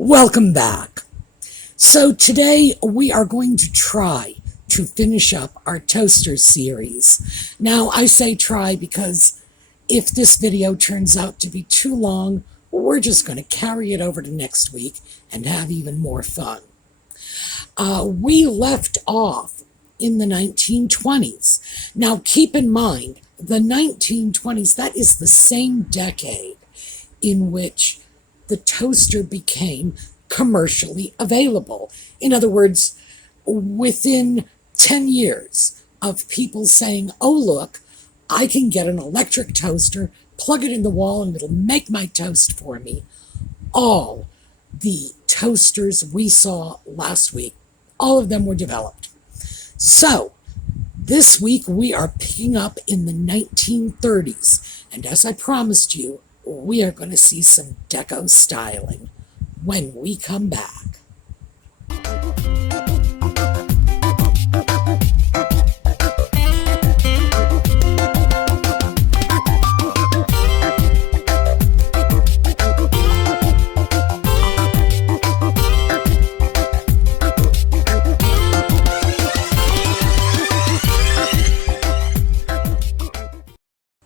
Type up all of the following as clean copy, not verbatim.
Welcome back. So today we are going to try to finish up our toaster series. Now I say try because if this video turns out to be too long, we're just going to carry it over to next week and have even more fun. We left off in the 1920s. Now keep in mind, the 1920s, that is the same decade in which the toaster became commercially available. In other words, within 10 years of people saying, oh, look, I can get an electric toaster, plug it in the wall, and it'll make my toast for me. All the toasters we saw last week, all of them were developed. So this week we are picking up in the 1930s. And as I promised you, we are going to see some deco styling when we come back.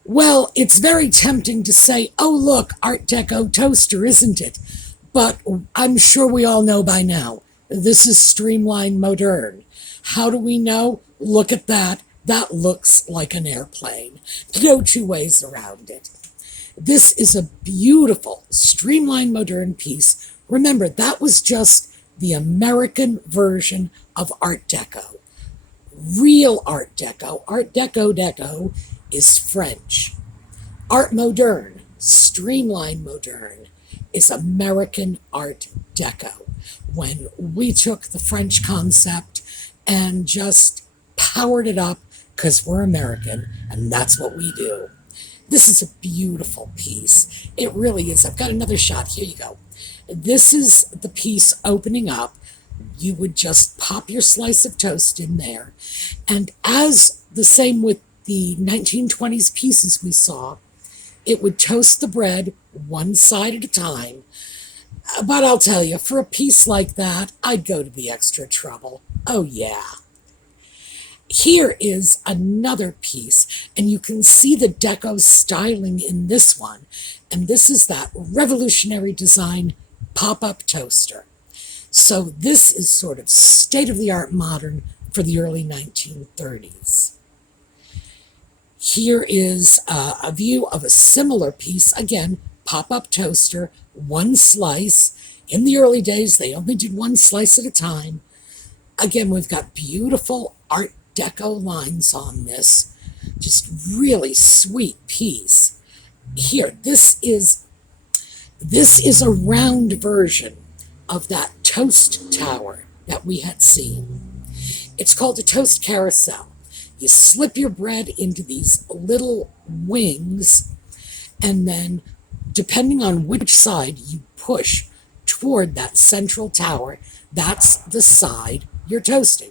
Well, it's very tempting to say, oh, look, Art Deco toaster, isn't it? But I'm sure we all know by now, this is streamlined modern. How do we know? Look at that. That looks like an airplane. No two ways around it. This is a beautiful streamlined modern piece. Remember, that was just the American version of Art Deco. Real Art Deco is French. Art moderne, streamlined moderne, is American Art Deco. When we took the French concept and just powered it up because we're American and that's what we do. This is a beautiful piece. It really is. I've got another shot. Here you go. This is the piece opening up. You would just pop your slice of toast in there. And as the same with the 1920s pieces we saw, it would toast the bread one side at a time. But I'll tell you, for a piece like that, I'd go to the extra trouble. Oh, yeah. Here is another piece, and you can see the deco styling in this one. And this is that revolutionary design pop-up toaster. So this is sort of state-of-the-art modern for the early 1930s. Here is a view of a similar piece. Again, pop-up toaster, one slice. In the early days, they only did one slice at a time. Again, we've got beautiful Art Deco lines on this. Just really sweet piece. Here, this is a round version of that toast tower that we had seen. It's called a toast carousel. You slip your bread into these little wings, and then depending on which side you push toward that central tower, that's the side you're toasting.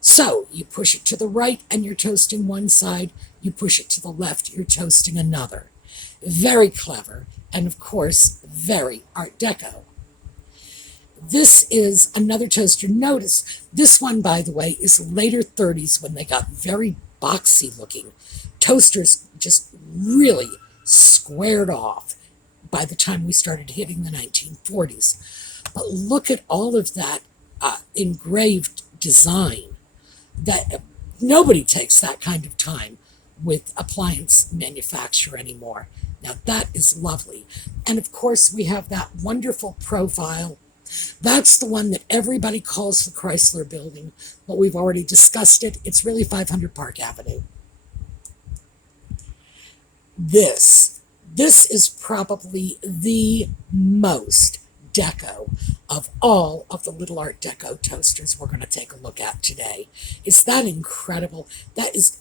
So you push it to the right and you're toasting one side, you push it to the left, you're toasting another. Very clever, and of course, very Art Deco. This is another toaster. Notice, this one, by the way, is later 30s when they got very boxy looking. Toasters just really squared off by the time we started hitting the 1940s. But look at all of that engraved design. That nobody takes that kind of time with appliance manufacture anymore. Now that is lovely. And of course, we have that wonderful profile. That's the one that everybody calls the Chrysler Building, but we've already discussed it. It's really 500 Park Avenue. This is probably the most deco of all of the little Art Deco toasters we're going to take a look at today. Is that incredible? That is,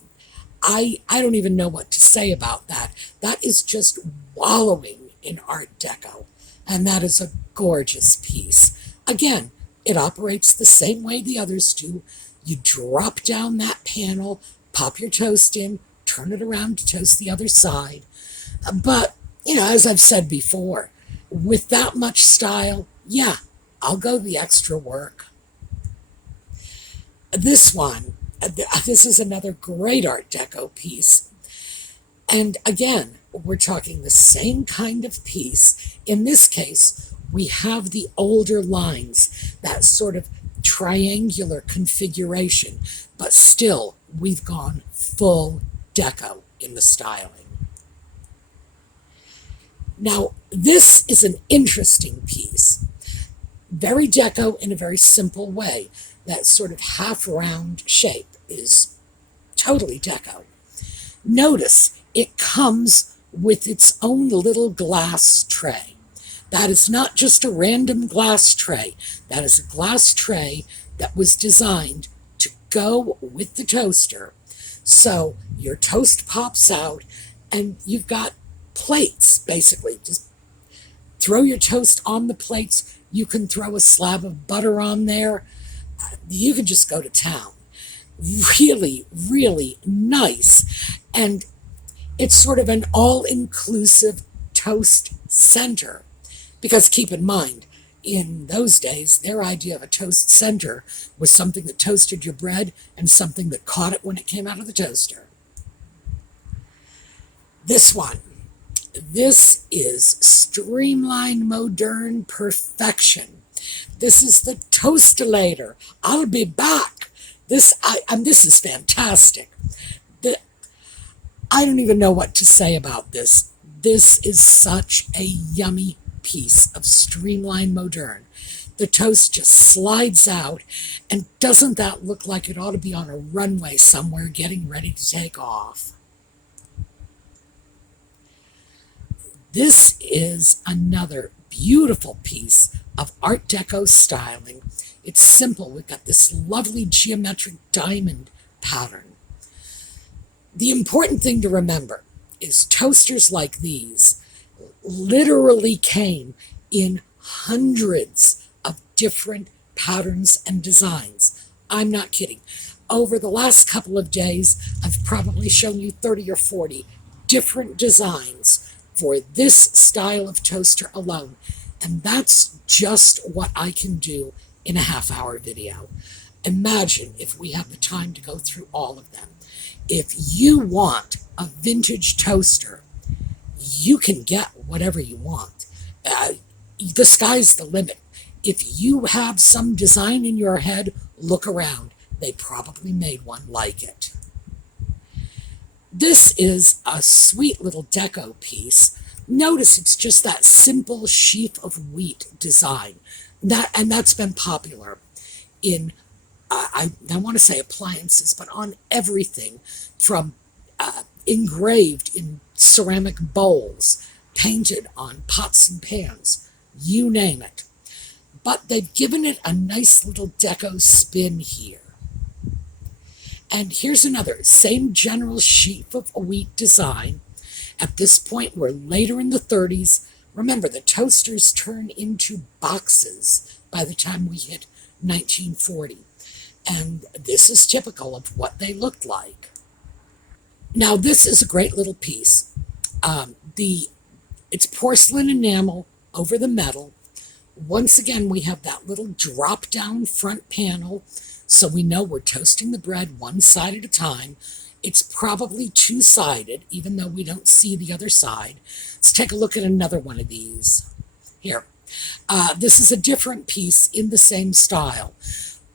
I don't even know what to say about that. That is just wallowing in Art Deco. And that is a gorgeous piece. Again, it operates the same way the others do. You drop down that panel, pop your toast in, turn it around to toast the other side. But, you know, as I've said before, with that much style, Yeah, I'll go the extra work. This one, this is another great Art Deco piece. And again, we're talking the same kind of piece. In this case, we have the older lines, that sort of triangular configuration, but still, we've gone full deco in the styling. Now, this is an interesting piece. Very deco in a very simple way. That sort of half-round shape is totally deco. Notice it comes with its own little glass tray. That is not just a random glass tray. That is a glass tray that was designed to go with the toaster. So your toast pops out and you've got plates, basically. Just throw your toast on the plates. You can throw a slab of butter on there. You can just go to town. Really, really nice. And it's sort of an all-inclusive toast center. Because keep in mind, in those days, their idea of a toast center was something that toasted your bread and something that caught it when it came out of the toaster. This one. This is streamlined modern perfection. This is the Toastalator. I'll be back. This is fantastic. I don't even know what to say about this. This is such a yummy piece of streamlined modern. The toast just slides out, and doesn't that look like it ought to be on a runway somewhere getting ready to take off? This is another beautiful piece of Art Deco styling. It's simple. We've got this lovely geometric diamond pattern. The important thing to remember is toasters like these literally came in hundreds of different patterns and designs. I'm not kidding. Over the last couple of days, I've probably shown you 30 or 40 different designs for this style of toaster alone. And that's just what I can do in a half-hour video. Imagine if we have the time to go through all of them. If you want a vintage toaster, you can get whatever you want. The sky's the limit. If you have some design in your head, look around. They probably made one like it. This is a sweet little deco piece. Notice it's just that simple sheaf of wheat design. That's been popular in, I want to say appliances, but on everything from engraved in ceramic bowls, painted on pots and pans, you name it. But they've given it a nice little deco spin here. And here's another, same general sheaf of wheat design. At this point, we're later in the 30s. Remember, the toasters turn into boxes by the time we hit 1940. And this is typical of what they looked like. Now, this is a great little piece. It's porcelain enamel over the metal. Once again, we have that little drop-down front panel, so we know we're toasting the bread one side at a time. It's probably two-sided, even though we don't see the other side. Let's take a look at another one of these. Here. This is a different piece in the same style.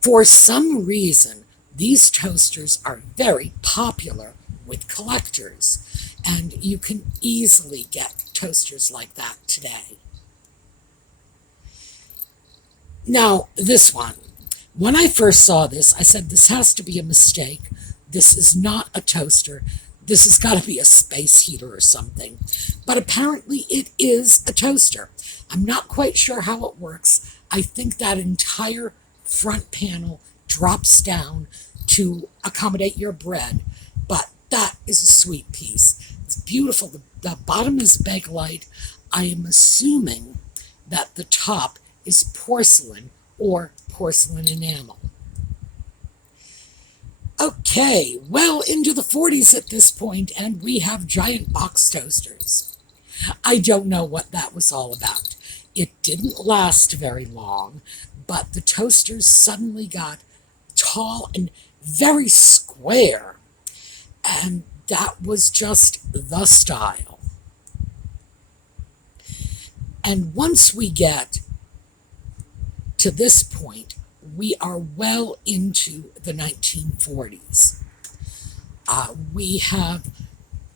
For some reason, these toasters are very popular with collectors, and you can easily get toasters like that today. Now, this one. When I first saw this, I said, this has to be a mistake. This is not a toaster. This has got to be a space heater or something. But apparently it is a toaster. I'm not quite sure how it works. I think that entire front panel drops down to accommodate your bread. But that is a sweet piece. It's beautiful. The bottom is bakelite. I am assuming that the top is porcelain or porcelain enamel. Okay, well into the 40s at this point, and we have giant box toasters. I don't know what that was all about. It didn't last very long, but the toasters suddenly got tall and very square, and that was just the style. And once we get to this point, we are well into the 1940s. We have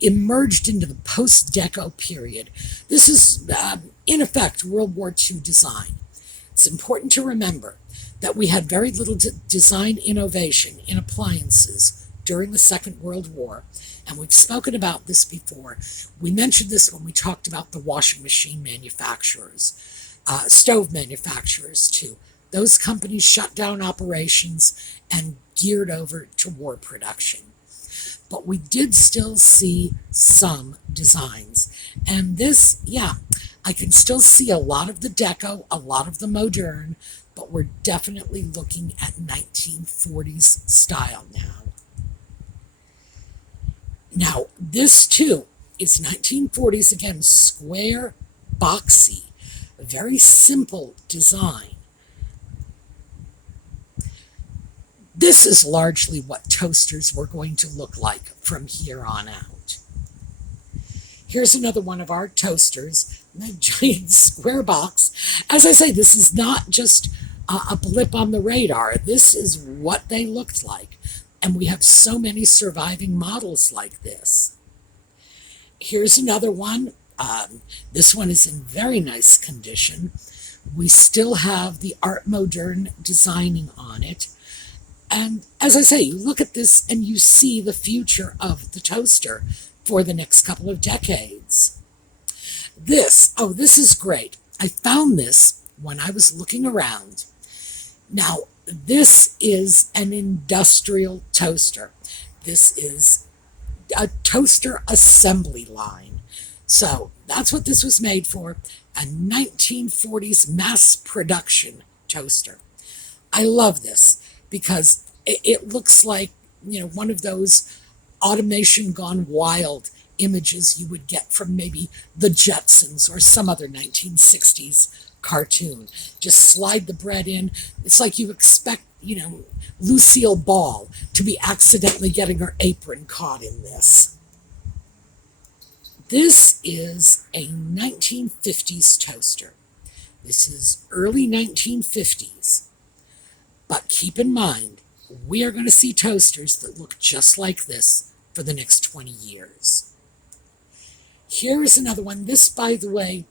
emerged into the post-Deco period. This is, in effect, World War II design. It's important to remember that we had very little design innovation in appliances during the Second World War, and we've spoken about this before. We mentioned this when we talked about the washing machine manufacturers, stove manufacturers too. Those companies shut down operations and geared over to war production. But we did still see some designs. And this, yeah, I can still see a lot of the deco, a lot of the modern, but we're definitely looking at 1940s style now. Now, this too is 1940s, again, square, boxy, a very simple design. This is largely what toasters were going to look like from here on out. Here's another one of our toasters, a giant square box. As I say, this is not just a blip on the radar. This is what they looked like. And we have so many surviving models like this. Here's another one. This one is in very nice condition. We still have the Art Moderne designing on it. And as I say, you look at this and you see the future of the toaster for the next couple of decades. This is great. I found this when I was looking around. Now, this is an industrial toaster. This is a toaster assembly line. So that's what this was made for, a 1940s mass production toaster. I love this because it looks like, one of those automation gone wild images you would get from maybe the Jetsons or some other 1960s cartoon. Just slide the bread in. It's like you expect, Lucille Ball to be accidentally getting her apron caught in this. This is a 1950s toaster. This is early 1950s. But keep in mind, we are going to see toasters that look just like this for the next 20 years. Here's another one. This, by the way,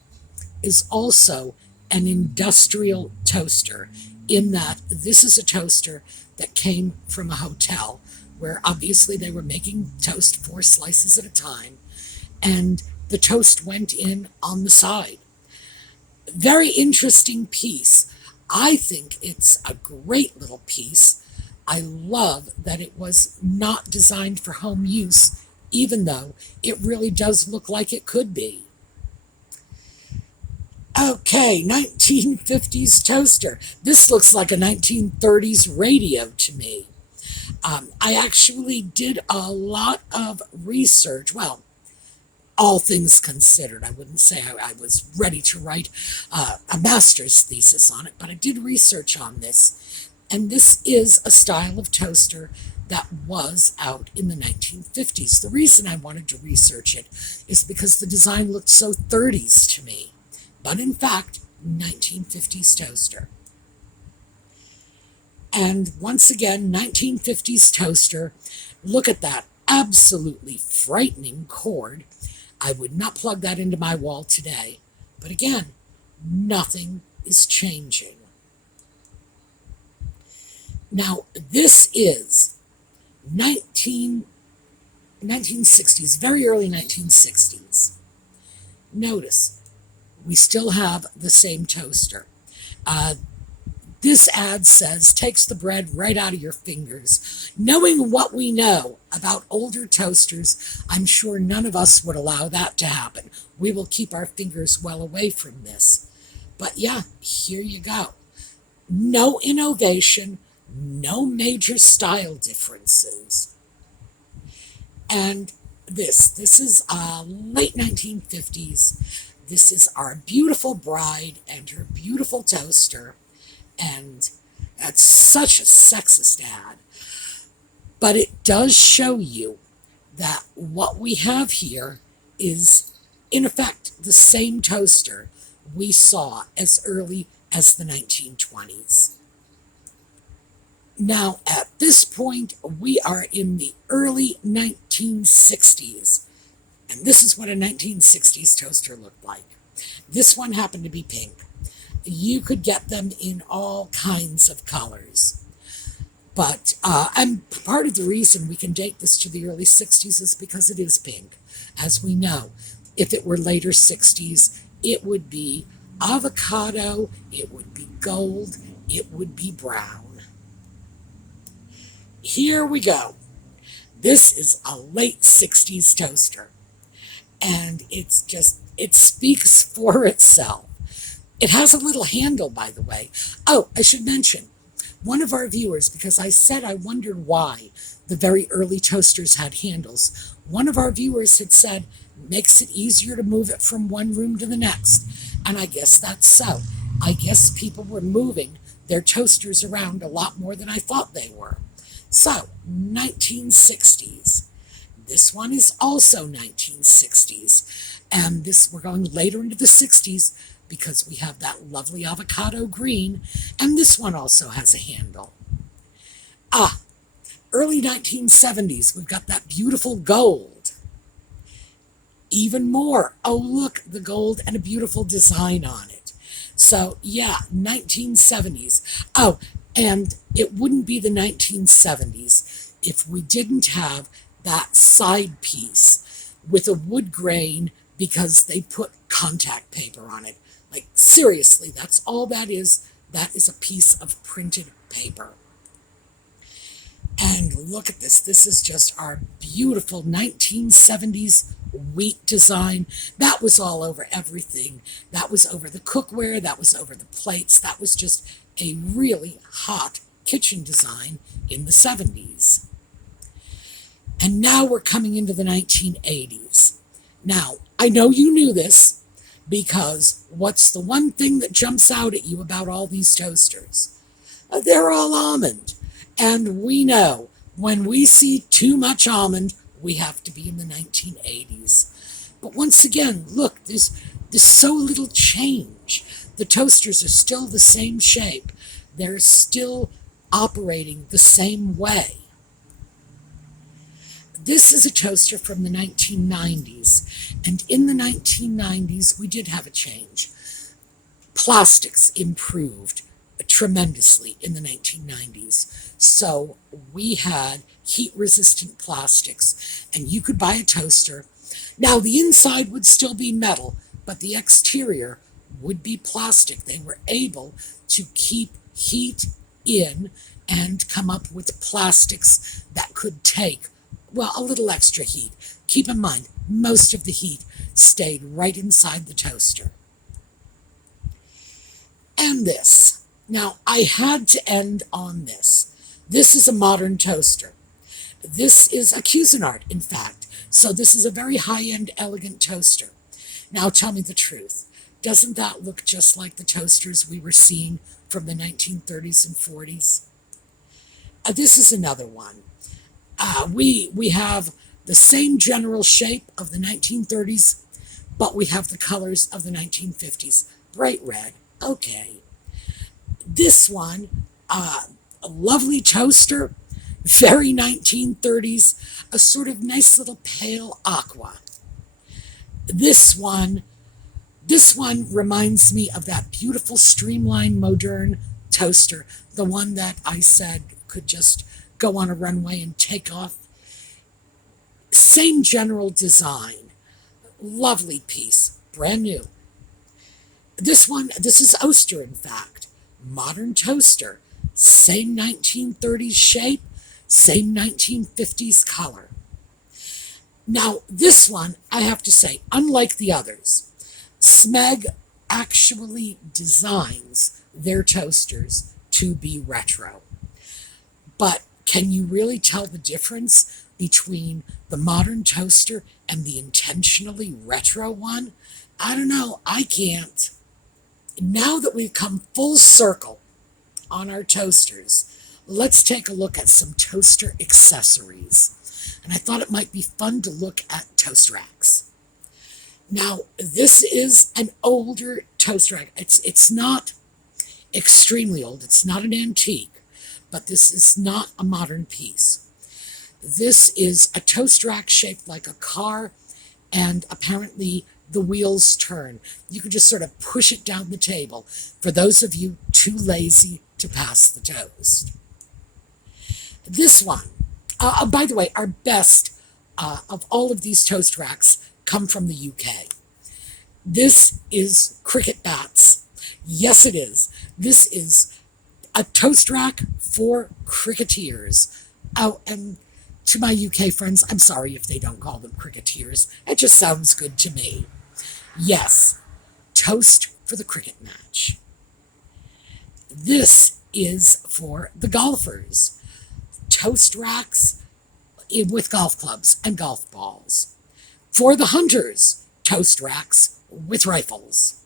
is also an industrial toaster, in that this is a toaster that came from a hotel where obviously they were making toast 4 slices at a time, and the toast went in on the side. Very interesting piece. I think it's a great little piece. I love that it was not designed for home use, even though it really does look like it could be. Okay, 1950s toaster. This looks like a 1930s radio to me. I actually did a lot of research. Well, all things considered, I wouldn't say I was ready to write a master's thesis on it, but I did research on this. And this is a style of toaster that was out in the 1950s. The reason I wanted to research it is because the design looked so 30s to me. But in fact, 1950s toaster. And once again, 1950s toaster. Look at that absolutely frightening cord. I would not plug that into my wall today. But again, nothing is changing. Now, this is 1960s, very early 1960s. Notice, we still have the same toaster. This ad says, takes the bread right out of your fingers. Knowing what we know about older toasters, I'm sure none of us would allow that to happen. We will keep our fingers well away from this. But yeah, here you go. No innovation, no major style differences. And this is late 1950s. This is our beautiful bride and her beautiful toaster, and that's such a sexist ad. But it does show you that what we have here is, in effect, the same toaster we saw as early as the 1920s. Now, at this point, we are in the early 1960s, and this is what a 1960s toaster looked like. This one happened to be pink. You could get them in all kinds of colors. But and part of the reason we can date this to the early 60s is because it is pink. As we know, if it were later 60s, it would be avocado, it would be gold, it would be brown. Here we go. This is a late 60s toaster. And it speaks for itself. It has a little handle, by the way. Oh, I should mention, one of our viewers, because I said I wondered why the very early toasters had handles, one of our viewers had said, makes it easier to move it from one room to the next. And I guess that's so. I guess people were moving their toasters around a lot more than I thought they were. So, 1960s. This one is also 1960s. And we're going later into the 60s because we have that lovely avocado green. And this one also has a handle. Early 1970s, we've got that beautiful gold. Even more. Oh, look, the gold and a beautiful design on it. So, yeah, 1970s. Oh, and it wouldn't be the 1970s if we didn't have that side piece with a wood grain because they put contact paper on it. Like, seriously, that's all that is. That is a piece of printed paper. And look at this. This is just our beautiful 1970s wheat design. That was all over everything. That was over the cookware. That was over the plates. That was just a really hot kitchen design in the 70s. And now we're coming into the 1980s. Now, I know you knew this because what's the one thing that jumps out at you about all these toasters? They're all almond. And we know when we see too much almond, we have to be in the 1980s. But once again, look, there's so little change. The toasters are still the same shape. They're still operating the same way. This is a toaster from the 1990s. And in the 1990s, we did have a change. Plastics improved tremendously in the 1990s. So we had heat-resistant plastics, and you could buy a toaster. Now, the inside would still be metal, but the exterior would be plastic. They were able to keep heat in and come up with plastics that could take, well, a little extra heat. Keep in mind, most of the heat stayed right inside the toaster. And this. Now, I had to end on this. This is a modern toaster. This is a Cuisinart, in fact. So this is a very high-end, elegant toaster. Now, tell me the truth. Doesn't that look just like the toasters we were seeing from the 1930s and 40s? This is another one. We have the same general shape of the 1930s, but we have the colors of the 1950s. Bright red. Okay. This one, a lovely toaster, very 1930s, a sort of nice little pale aqua. This one reminds me of that beautiful streamlined modern toaster, the one that I said could just go on a runway and take off. Same general design. Lovely piece, brand new. This is Oster, in fact. Modern toaster, same 1930s shape, same 1950s color. Now, this one, I have to say, unlike the others, Smeg actually designs their toasters to be retro. But can you really tell the difference between the modern toaster and the intentionally retro one? I don't know, I can't. Now that we've come full circle on our toasters, let's take a look at some toaster accessories. And I thought it might be fun to look at toast racks. Now, this is an older toast rack. It's not extremely old. It's not an antique, but this is not a modern piece. This is a toast rack shaped like a car, and apparently the wheels turn. You can just sort of push it down the table for those of you too lazy to pass the toast. This one, by the way, our best of all of these toast racks come from the UK. This is cricket bats. Yes, it is. This is a toast rack for cricketers. Oh, and to my UK friends, I'm sorry if they don't call them cricketers. It just sounds good to me. Yes, toast for the cricket match. This is for the golfers. Toast racks with golf clubs and golf balls. For the hunters, toast racks with rifles.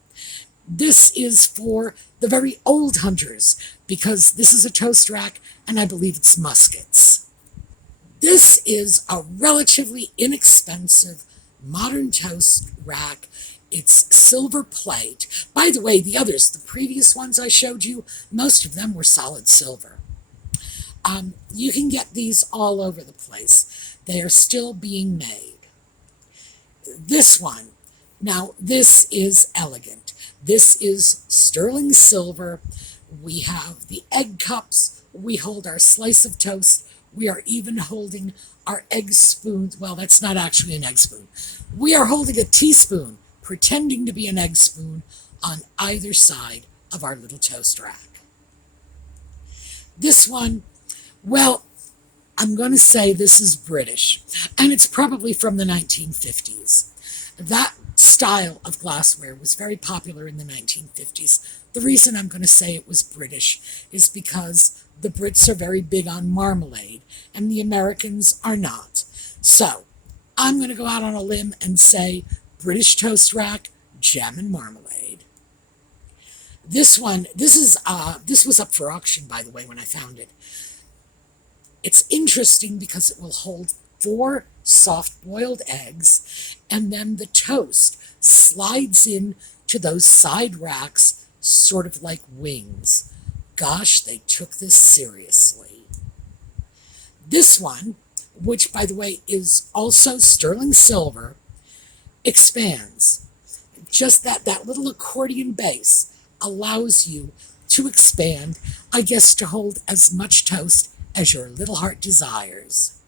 This is for the very old hunters, because this is a toast rack, and I believe it's muskets. This is a relatively inexpensive modern toast rack. It's silver plate. By the way, the others, the previous ones I showed you, most of them were solid silver. You can get these all over the place. They are still being made. This one, now this is elegant. This is sterling silver. We have the egg cups. We hold our slice of toast. We are even holding our egg spoon. Well, that's not actually an egg spoon. We are holding a teaspoon, pretending to be an egg spoon, on either side of our little toast rack. This one, well, I'm going to say this is British, and it's probably from the 1950s. That style of glassware was very popular in the 1950s. The reason I'm going to say it was British is because the Brits are very big on marmalade, and the Americans are not. So, I'm going to go out on a limb and say British toast rack, jam and marmalade. This one, this was up for auction, by the way, when I found it. It's interesting because it will hold 4 soft-boiled eggs, and then the toast slides in to those side racks, sort of like wings. Gosh, they took this seriously. This one, which, by the way, is also sterling silver, expands. Just that little accordion base allows you to expand, I guess, to hold as much toast as your little heart desires.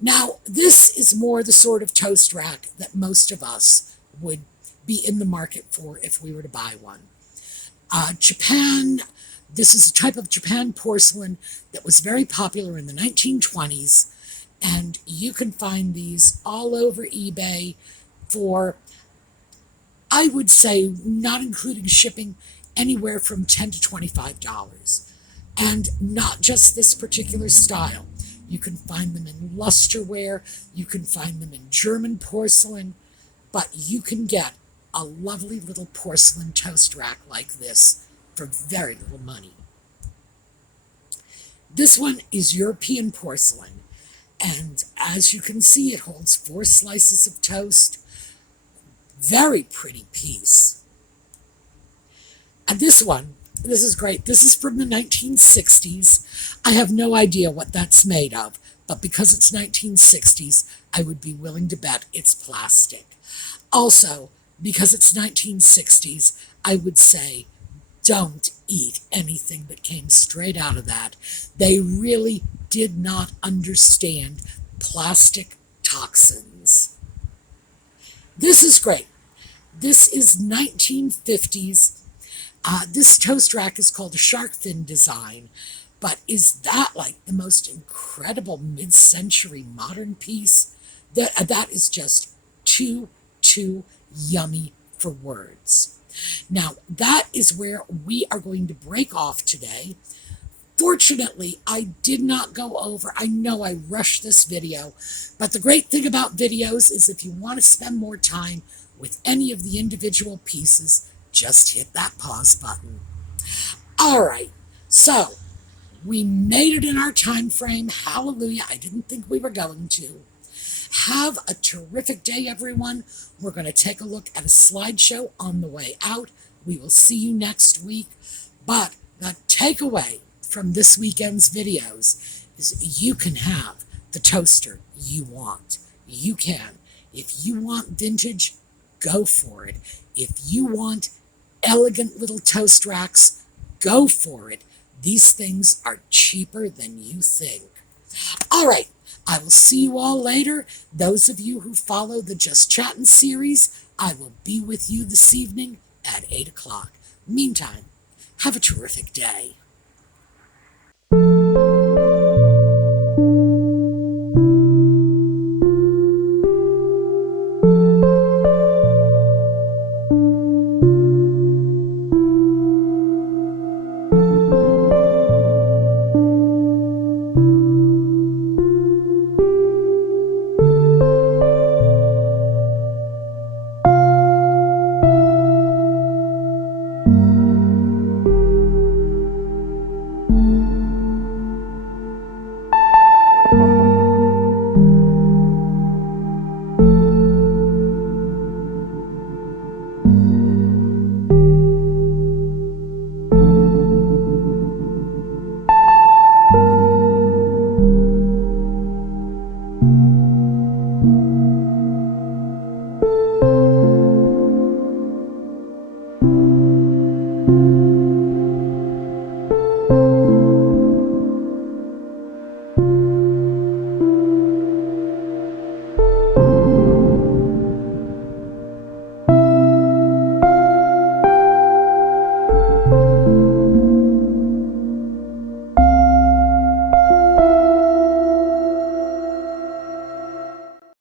Now, this is more the sort of toast rack that most of us would be in the market for if we were to buy one. Japan, this is a type of Japan porcelain that was very popular in the 1920s, and you can find these all over eBay for, I would say, not including shipping, anywhere from $10 to $25. And not just this particular style. You can find them in lusterware, you can find them in German porcelain, but you can get a lovely little porcelain toast rack like this for very little money. This one is European porcelain, and as you can see, it holds 4 slices of toast. Very pretty piece. And this one, this is great. This is from the 1960s. I have no idea what that's made of, but because it's 1960s, I would be willing to bet it's plastic. Also, because it's 1960s, I would say don't eat anything that came straight out of that. They really did not understand plastic toxins. This is great. This is 1950s. This toast rack is called a shark fin design, but is that like the most incredible mid-century modern piece? That is just too yummy for words. Now, that is where we are going to break off today. Fortunately, I did not go over. I know I rushed this video, but the great thing about videos is if you want to spend more time with any of the individual pieces, just hit that pause button. All right, so we made it in our time frame. Hallelujah. I didn't think we were going to. Have a terrific day, everyone. We're going to take a look at a slideshow on the way out. We will see you next week. But the takeaway from this weekend's videos is you can have the toaster you want. You can. If you want vintage, go for it. If you want elegant little toast racks, go for it. These things are cheaper than you think. All right, I will see you all later. Those of you who follow the Just Chattin' series, I will be with you this evening at 8 o'clock. Meantime, have a terrific day.